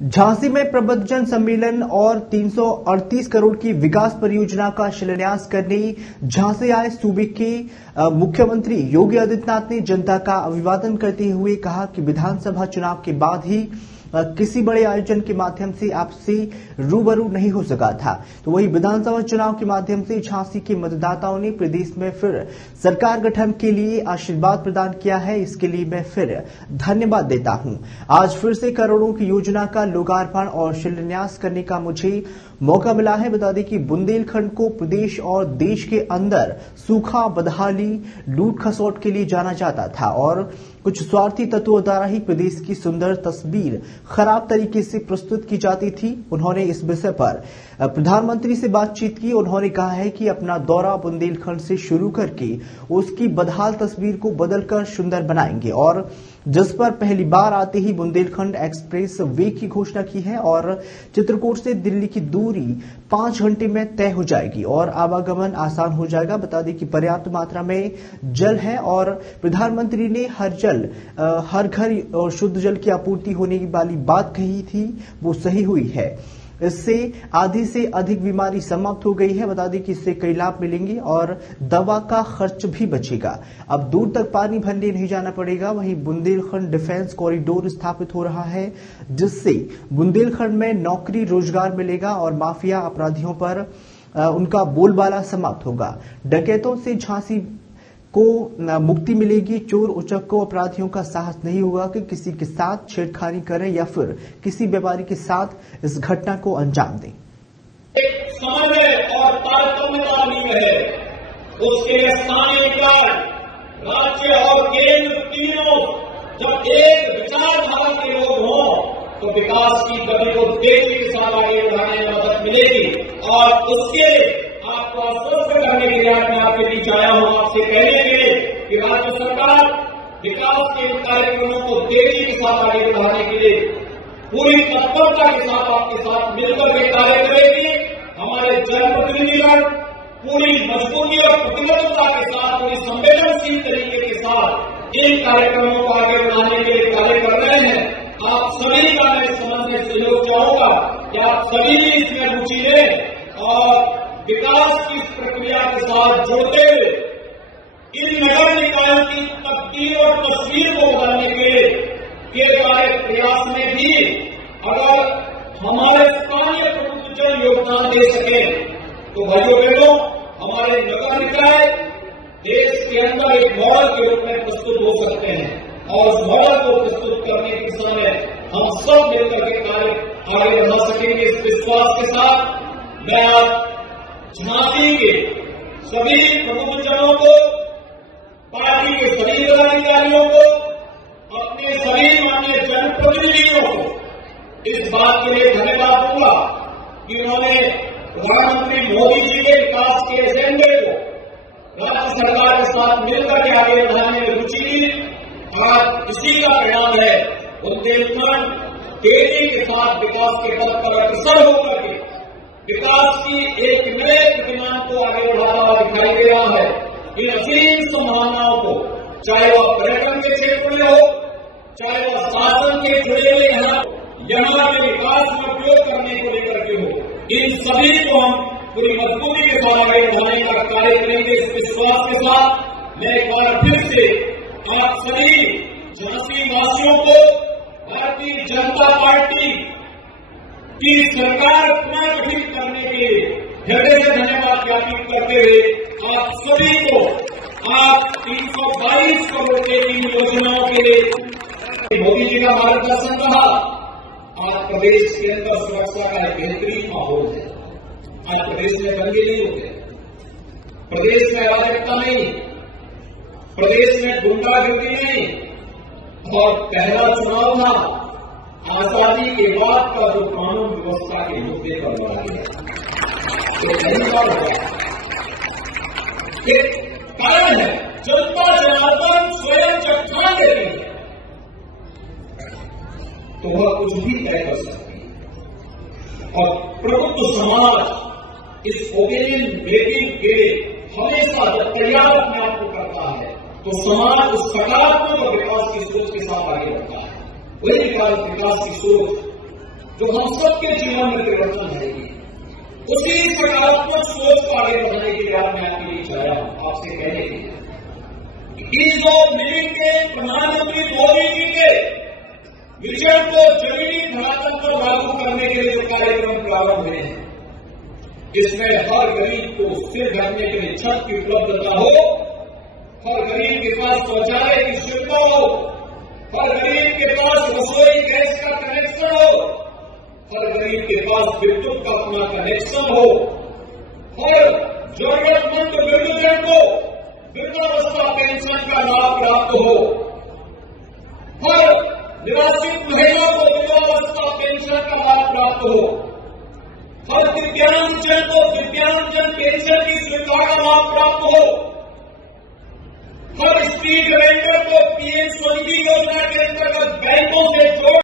झांसी में प्रबुद्धजन सम्मेलन और 338 करोड़ की विकास परियोजना का शिलान्यास करने झांसी आए सूबे के मुख्यमंत्री योगी आदित्यनाथ ने जनता का अभिवादन करते हुए कहा कि विधानसभा चुनाव के बाद ही किसी बड़े आयोजन के माध्यम से आपसे रूबरू नहीं हो सका था, तो वही विधानसभा चुनाव के माध्यम से झांसी के मतदाताओं ने प्रदेश में फिर सरकार गठन के लिए आशीर्वाद प्रदान किया है। इसके लिए मैं फिर धन्यवाद देता हूं। आज फिर से करोड़ों की योजना का लोकार्पण और शिलान्यास करने का मुझे मौका मिला है। बता दें कि बुंदेलखंड को प्रदेश और देश के अंदर सूखा, बदहाली, लूट खसोट के लिए जाना जाता था और कुछ स्वार्थी तत्वों द्वारा ही प्रदेश की सुंदर तस्वीर खराब तरीके से प्रस्तुत की जाती थी। उन्होंने इस विषय पर प्रधानमंत्री से बातचीत की। उन्होंने कहा है कि अपना दौरा बुंदेलखंड से शुरू करके उसकी बदहाल तस्वीर को बदलकर सुंदर बनाएंगे और जिस पर पहली बार आते ही बुंदेलखंड एक्सप्रेस वे की घोषणा की है और चित्रकूट से दिल्ली की दूरी 5 घंटे में तय हो जाएगी और आवागमन आसान हो जाएगा। बता दें कि पर्याप्त मात्रा में जल है और प्रधानमंत्री ने हर घर और शुद्ध जल की आपूर्ति होने वाली बात कही थी, वो सही हुई है। इससे आधी से अधिक बीमारी समाप्त हो गई है। बता दें कि इससे कई लाभ मिलेंगे और दवा का खर्च भी बचेगा। अब दूर तक पानी भरने नहीं जाना पड़ेगा। वहीं बुंदेलखंड डिफेंस कॉरिडोर स्थापित हो रहा है, जिससे बुंदेलखंड में नौकरी रोजगार मिलेगा और माफिया अपराधियों पर उनका बोलबाला समाप्त होगा। डकैतों से झांसी को मुक्ति मिलेगी। चोर उचक्कों अपराधियों का साहस नहीं होगा कि किसी के साथ छेड़खानी करें या फिर किसी व्यापारी के साथ इस घटना को अंजाम दें। समन्वय और तारतम्यता नहीं है, उसके स्थानीय निकाय, राज्य और केंद्र तीनों जब एक विचारधारा के लोग हों तो विकास की गति को तेजी के साथ आगे बढ़ाने में मदद मिलेगी और उसके आपको आश्वस्त करने के लिए मैं आपके बीच आया हूं, आपसे कहने के लिए कि राज्य सरकार विकास के कार्यक्रमों को तेजी के साथ आगे बढ़ाने के लिए पूरी तत्परता के साथ आपके साथ मिलकर के कार्य करेगी। हमारे जनप्रतिनिधिगण पूरी मजबूती और प्रतिबद्धता के साथ, पूरी संवेदनशील तरीके के साथ इन कार्यक्रमों को आगे बढ़ाने के लिए कार्य कर रहे हैं। आप सभी का मैं समझने सहयोग चाहूंगा कि आप सभी भी इसमें रुचि लें और विकास की प्रक्रिया के साथ जुड़ते हुए इन नगर निकायों की तकदीर और तस्वीर को बदलने के सारे प्रयास में भी अगर हमारे स्थानीय प्रबुद्धजन योगदान दे सके तो भाइयों बहनों, हमारे नगर निकाय देश के अंदर एक मॉडल के रूप में प्रस्तुत हो सकते हैं और उस मॉडल को प्रस्तुत करने के समय हम सब मिलकर के कार्य आगे बढ़ा सकेंगे। इस विश्वास के साथ मैं आज झांसी के सभी प्रबुद्धजनों को, पार्टी के सभी पदाधिकारियों को, अपने सभी माननीय जनप्रतिनिधियों को इस बात के लिए धन्यवाद दूंगा कि उन्होंने प्रधानमंत्री मोदी जी के विकास के एजेंडे को राज्य सरकार के साथ मिलकर के आगे बढ़ाने में रुचि ली। आज इसी का परिणाम है बुंदेलखंड तेजी के साथ विकास के पथ पर अग्रसर होकर के विकास की एक नए प्रतिमान को आगे बढ़ाता हुआ दिखाई दे रहा है। इन असीम संभावनाओं को, चाहे वह पर्यटन के क्षेत्र में हो, चाहे वह शासन के जुड़े हुए यहाँ के विकास में उपयोग करने को लेकर के हो, इन सभी को हम पूरी मजबूती के साथ आगे बढ़ाने का कार्य करेंगे। इस विश्वास के साथ मैं एक बार फिर से आप सभी झांसी वासियों को भारतीय जनता पार्टी की सरकार पुनर्गठित करने के लिए हृदय से धन्यवाद ज्ञापित करते हुए आप सभी को आज 322 करोड़ के इन योजनाओं के लिए मोदी जी का मार्गदर्शन रहा। आज प्रदेश के अंदर सुरक्षा का एक बेहतरीन माहौल है। आज प्रदेश में दंगे नहीं होते, प्रदेश में अराजकता नहीं, प्रदेश में गुंडागर्दी नहीं और पहला चुनाव था आजादी के बाद का जो कानून व्यवस्था के मुद्दे पर लड़ा गया, तो पहली बार होगा। एक कारण है जनता जनार्दन स्वयं जब ठान देती है तो वह कुछ भी तय कर सकती है और प्रबुद्ध समाज इस ओपिनियन मेकिंग के लिए हमेशा जब तैयार अपने आप को करता है तो समाज उस सकारात्मक और विकास की सोच के साथ आगे बढ़ता है। वही विकास की सोच जो हम सबके जीवन में परिवर्तन लाएगी। उसी सकारात्मक सोच को आगे बढ़ाने के लिए आज मैं आपके बीच आया हूं, आपसे कहने के लिए ईज ऑफ लिविंग के प्रधानमंत्री मोदी जी के विजन को जमीनी धरातल पर लागू करने के लिए जो कार्यक्रम प्रारंभ हुए हैं, इसमें हर गरीब को सिर ढकने के लिए छत की उपलब्धता हो, हर गरीब के पास शौचालय की सुविधा हो, हर गरीब के पास रसोई गैस का कनेक्शन हो, हर गरीब के पास विद्युत का अपना कनेक्शन हो, हर जरूरतमंद वृद्धजन को वृद्धावस्था पेंशन का लाभ प्राप्त हो, हर निराश्रित महिला को वृद्धावस्था पेंशन का लाभ प्राप्त हो, हर दिव्यांगजन को दिव्यांगजन पेंशन की सुविधा का लाभ प्राप्त हो, हर स्ट्रीट वेंडर को पीएम स्वनिधि योजना के अंतर्गत बैंकों से जोड़